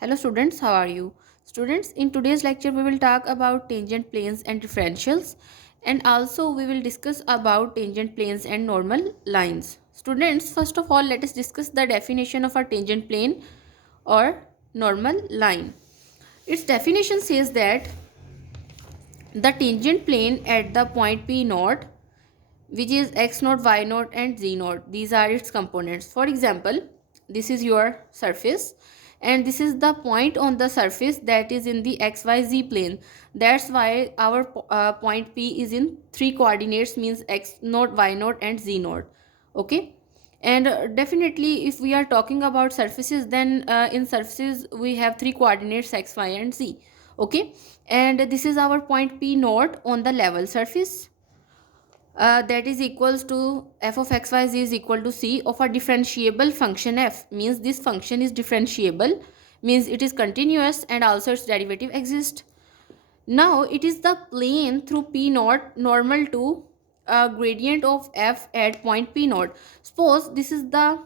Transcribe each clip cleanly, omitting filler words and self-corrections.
Hello students, how are you? Students, in today's lecture we will talk about tangent planes and differentials, and also we will discuss about tangent planes and normal lines. Students, first of all let us discuss the definition of a tangent plane or normal line. Its definition says that the tangent plane at the point P naught, which is x naught, y naught and z naught, these are its components. For example, this is your surface and this is the point on the surface that is in the xyz plane. That's why our point P is in three coordinates, means x naught, y naught and z naught. Okay, and definitely if we are talking about surfaces, then in surfaces we have three coordinates x, y and z. Okay, and this is our point P naught on the level surface, that is equals to f of xyz is equal to c of a differentiable function f, means this function is differentiable, means it is continuous and also its derivative exists. Now it is the plane through P naught normal to gradient of f at point P naught. Suppose this is the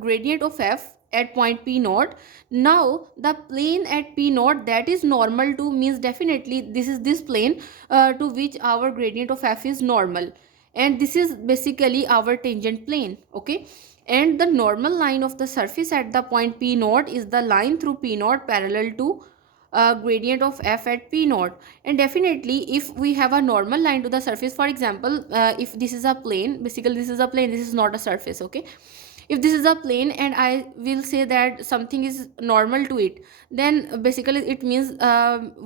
gradient of f at point P naught. Now the plane at P naught that is normal to, means definitely this is this plane to which our gradient of f is normal, and this is basically our tangent plane. Okay, and the normal line of the surface at the point P naught is the line through P naught parallel to gradient of f at P naught. And definitely if we have a normal line to the surface, for example, if this is a plane, basically this is a plane, this is not a surface. Okay, if this is a plane and I will say that something is normal to it, then basically it means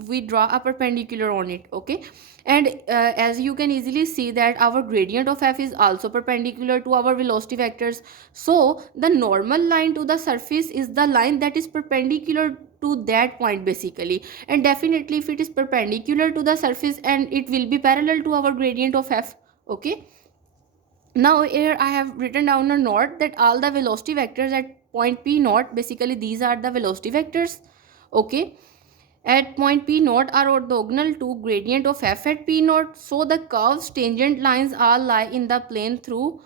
we draw a perpendicular on it. Okay, and as you can easily see that our gradient of f is also perpendicular to our velocity vectors, so the normal line to the surface is the line that is perpendicular to that point basically. And definitely if it is perpendicular to the surface, and it will be parallel to our gradient of f. Okay, now here I have written down a note that all the velocity vectors at point P naught, basically these are the velocity vectors. Okay, at point P naught are orthogonal to gradient of f at P naught, so the curves tangent lines all lie in the plane through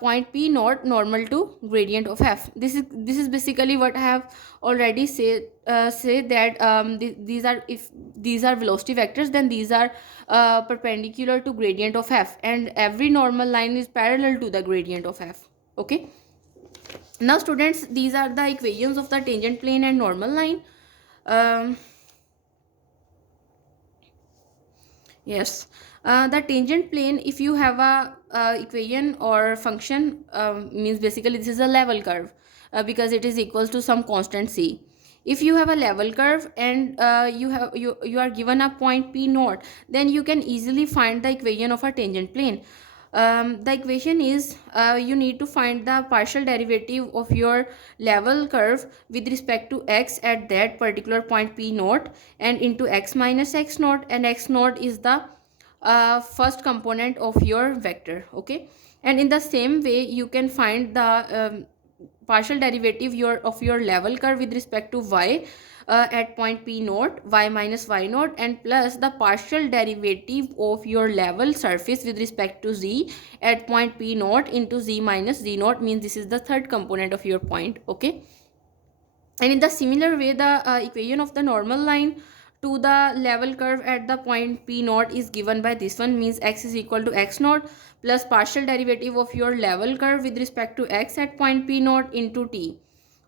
point P naught normal to gradient of f. This is basically what I have already say that these are, if these are velocity vectors, then these are perpendicular to gradient of f, and every normal line is parallel to the gradient of f. Okay, now students, these are the equations of the tangent plane and normal line. um, Yes, the tangent plane, if you have a equation or function, means basically this is a level curve because it is equals to some constant c. If you have a level curve and you are given a point P naught, then you can easily find the equation of a tangent plane. The equation is you need to find the partial derivative of your level curve with respect to x at that particular point P naught, and into x minus x naught, and x naught is the first component of your vector. Okay, and in the same way you can find the partial derivative of your level curve with respect to y at point P naught, y minus y naught, and plus the partial derivative of your level surface with respect to z at point P naught into z minus z naught, means this is the third component of your point. Okay, and in the similar way the equation of the normal line to the level curve at the point P naught is given by this one, means x is equal to x naught plus partial derivative of your level curve with respect to x at point P naught into t.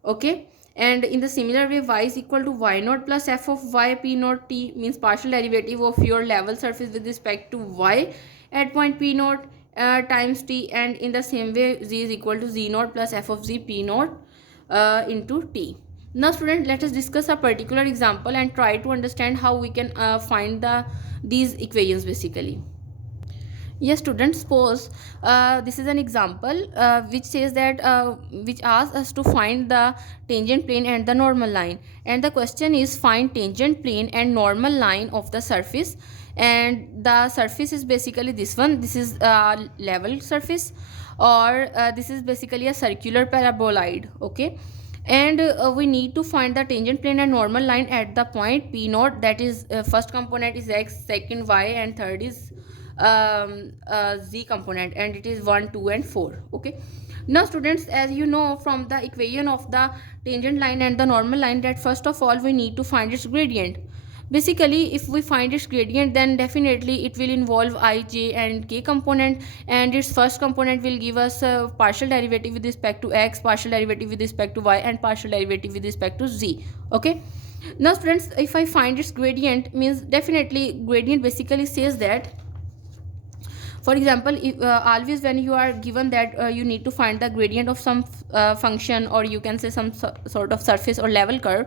Okay, and in the similar way y is equal to y naught plus f of y P naught t, means partial derivative of your level surface with respect to y at point P naught times t, and in the same way z is equal to z naught plus f of z P naught into t. Now student, let us discuss a particular example and try to understand how we can find these equations basically. Yes students, suppose this is an example which says that which asks us to find the tangent plane and the normal line, and the question is find tangent plane and normal line of the surface, and the surface is basically this one. This is level surface, or this is basically a circular paraboloid. Okay, and we need to find the tangent plane and normal line at the point P naught, that is first component is x, second y, and third is z component, and it is 1 2 and 4. Okay, Now students, as you know from the equation of the tangent line and the normal line, that first of all we need to find its gradient. Basically, if we find its gradient, then definitely it will involve I, j and k component, and its first component will give us a partial derivative with respect to x, partial derivative with respect to y, and partial derivative with respect to z. Okay. Now students, if I find its gradient, means definitely gradient basically says that, for example, if, always when you are given that you need to find the gradient of some function, or you can say some sort of surface or level curve,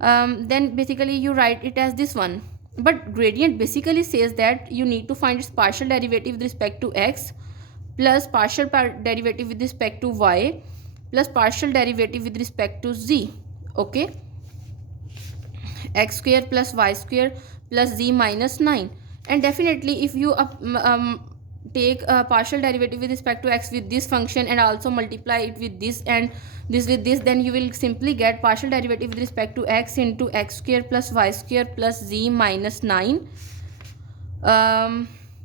then basically you write it as this one. But gradient basically says that you need to find its partial derivative with respect to x, plus partial derivative with respect to y, plus partial derivative with respect to z. Okay, x square plus y square plus z minus 9. And definitely if you take a partial derivative with respect to x with this function, and also multiply it with this and this with this, then you will simply get partial derivative with respect to x into x square plus y square plus z minus 9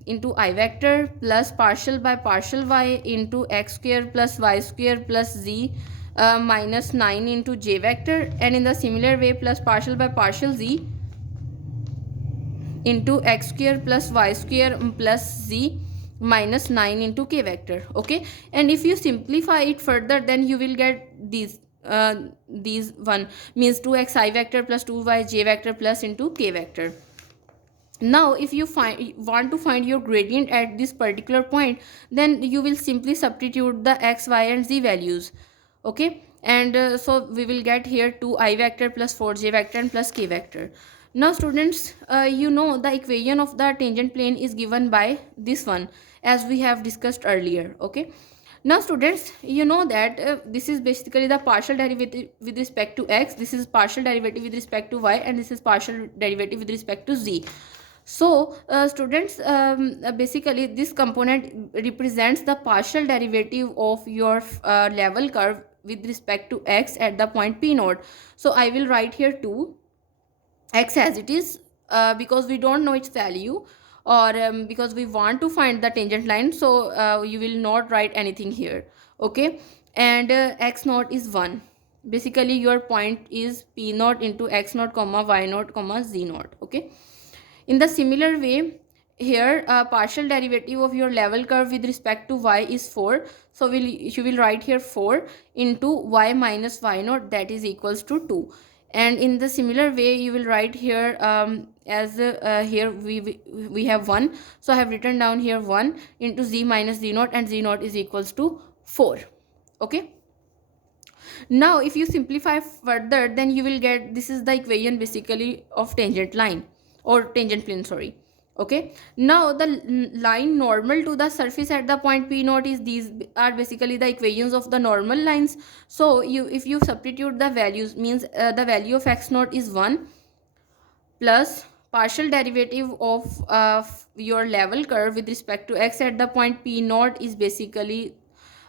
into I vector, plus partial by partial y into x square plus y square plus z minus 9 into j vector, and in the similar way plus partial by partial z into x square plus y square plus z minus 9 into k vector. Okay, and if you simplify it further, then you will get these one, means 2x I vector plus 2y j vector plus into k vector. Now if you want to find your gradient at this particular point, then you will simply substitute the x, y and z values. Okay, and so we will get here 2 I vector plus 4j vector and plus k vector. Now students, you know the equation of the tangent plane is given by this one, as we have discussed earlier. Okay, now students, you know that this is basically the partial derivative with respect to x, this is partial derivative with respect to y, and this is partial derivative with respect to z. So students, basically this component represents the partial derivative of your level curve with respect to x at the point p naught. So I will write here 2 x as it is, because we don't know its value, or because we want to find the tangent line, so you will not write anything here. Okay, and x naught is 1. Basically your point is p naught into x naught comma y naught comma z naught. Okay, in the similar way, here partial derivative of your level curve with respect to y is 4. So you will write here 4 into y minus y naught, that is equals to 2. And in the similar way you will write here as here we have 1, so I have written down here 1 into z minus z naught, and z naught is equals to 4. Okay, now if you simplify further, then you will get, this is the equation basically of tangent line or tangent plane, sorry. Okay, now the line normal to the surface at the point p naught is, these are basically the equations of the normal lines. So if you substitute the values, means the value of x naught is 1, plus partial derivative of your level curve with respect to x at the point p naught is basically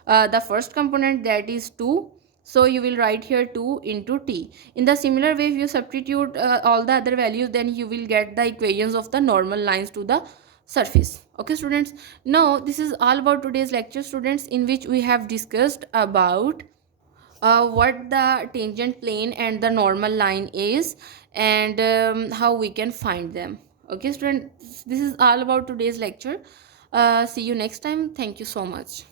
the first component, that is 2. So you will write here 2 into t. In the similar way, if you substitute all the other values, then you will get the equations of the normal lines to the surface. Okay students, now this is all about today's lecture students, in which we have discussed about what the tangent plane and the normal line is, and how we can find them. Okay students, this is all about today's lecture. See you next time. Thank you so much.